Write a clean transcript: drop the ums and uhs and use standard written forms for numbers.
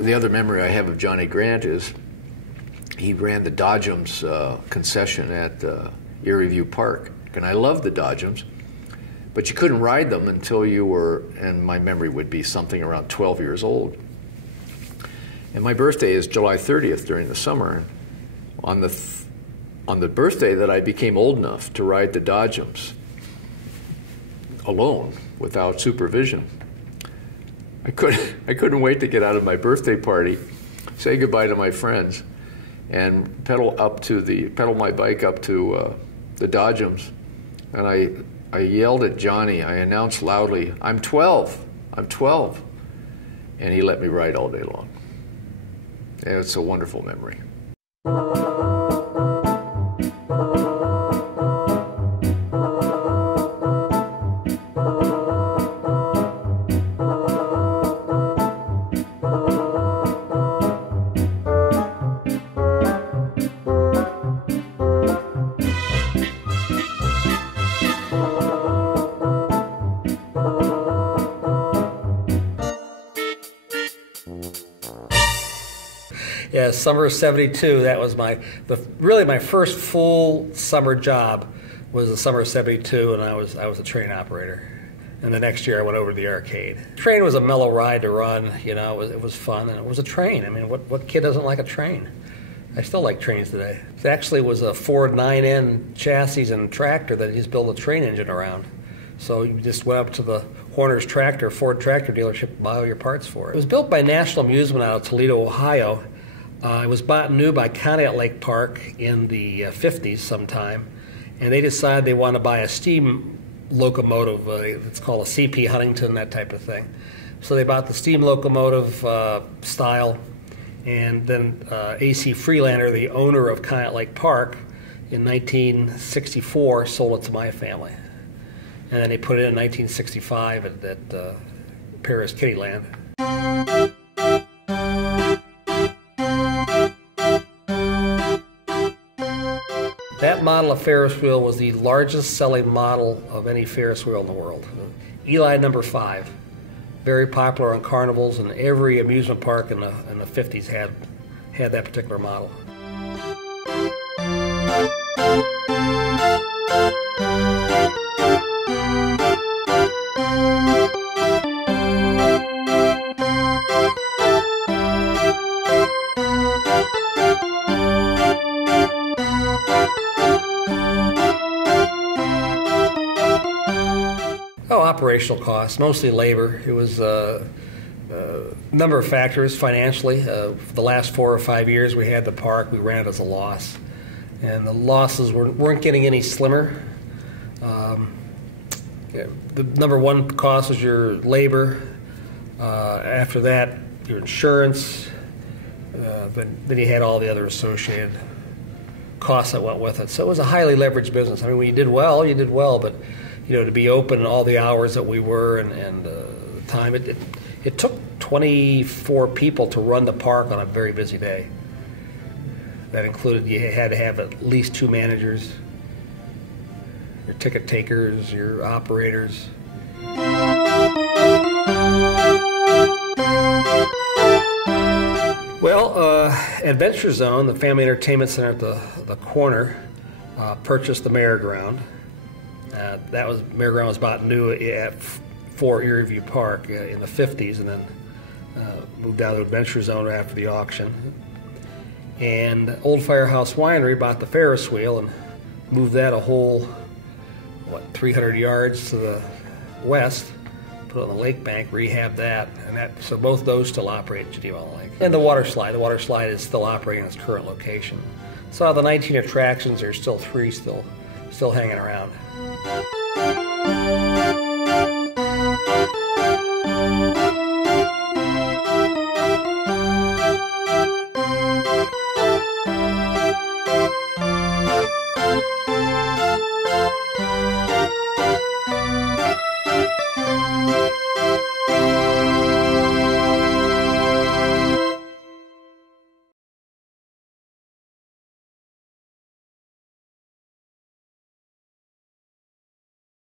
The other memory I have of Johnny Grant is he ran the Dodgem's concession at Erieview Park. And I loved the Dodgems, but you couldn't ride them until you were, and my memory would be something around 12 years old. And my birthday is July 30th during the summer. On the birthday that I became old enough to ride the Dodgems alone, without supervision, I couldn't wait to get out of my birthday party, say goodbye to my friends, and pedal my bike up to the Dodgems. And I yelled at Johnny, I announced loudly, "I'm 12, I'm 12." And he let me ride all day long. And it's a wonderful memory. Yeah, summer of '72. That was really my first full summer job was the summer of '72, and I was a train operator. And the next year I went over to the arcade. Train was a mellow ride to run. You know, it was fun, and it was a train. I mean, what kid doesn't like a train? I still like trains today. It actually was a Ford 9N chassis and tractor that he just built a train engine around. So you just went up to the Horner's Ford tractor dealership, and buy all your parts for it. It was built by National Amusement out of Toledo, Ohio. It was bought new by County at Lake Park in the 50s sometime, and they decided they want to buy a steam locomotive. It's called a CP Huntington, that type of thing. So they bought the steam locomotive style, and then A.C. Freelander, the owner of County at Lake Park, in 1964 sold it to my family. And then they put it in 1965 at Pera's Kiddyland. That model of Ferris wheel was the largest selling model of any Ferris wheel in the world. Eli number 5. Very popular on carnivals, and every amusement park in the 50s had that particular model. Operational costs, mostly labor. It was a number of factors financially. For the last 4 or 5 years we had the park, we ran it as a loss. And the losses weren't getting any slimmer. The number one cost was your labor. After that, your insurance. Then you had all the other associated costs that went with it. So it was a highly leveraged business. I mean, when you did well, but you know, to be open all the hours that we were and the time, it took 24 people to run the park on a very busy day. That included, you had to have at least 2 managers. ticket takers, your operators. Well, Adventure Zone, the family entertainment center at the corner, purchased the merry-go-round. Merry-go-round was bought new for Erieview Park in the 50s, and then moved down to Adventure Zone after the auction. And Old Firehouse Winery bought the Ferris wheel and moved that a whole, 300 yards to the west, put it on the lake bank, rehab that, so both those still operate at Geneva-on-the-Lake. And the water slide is still operating in its current location. So out of the 19 attractions, there's still 3 still hanging around.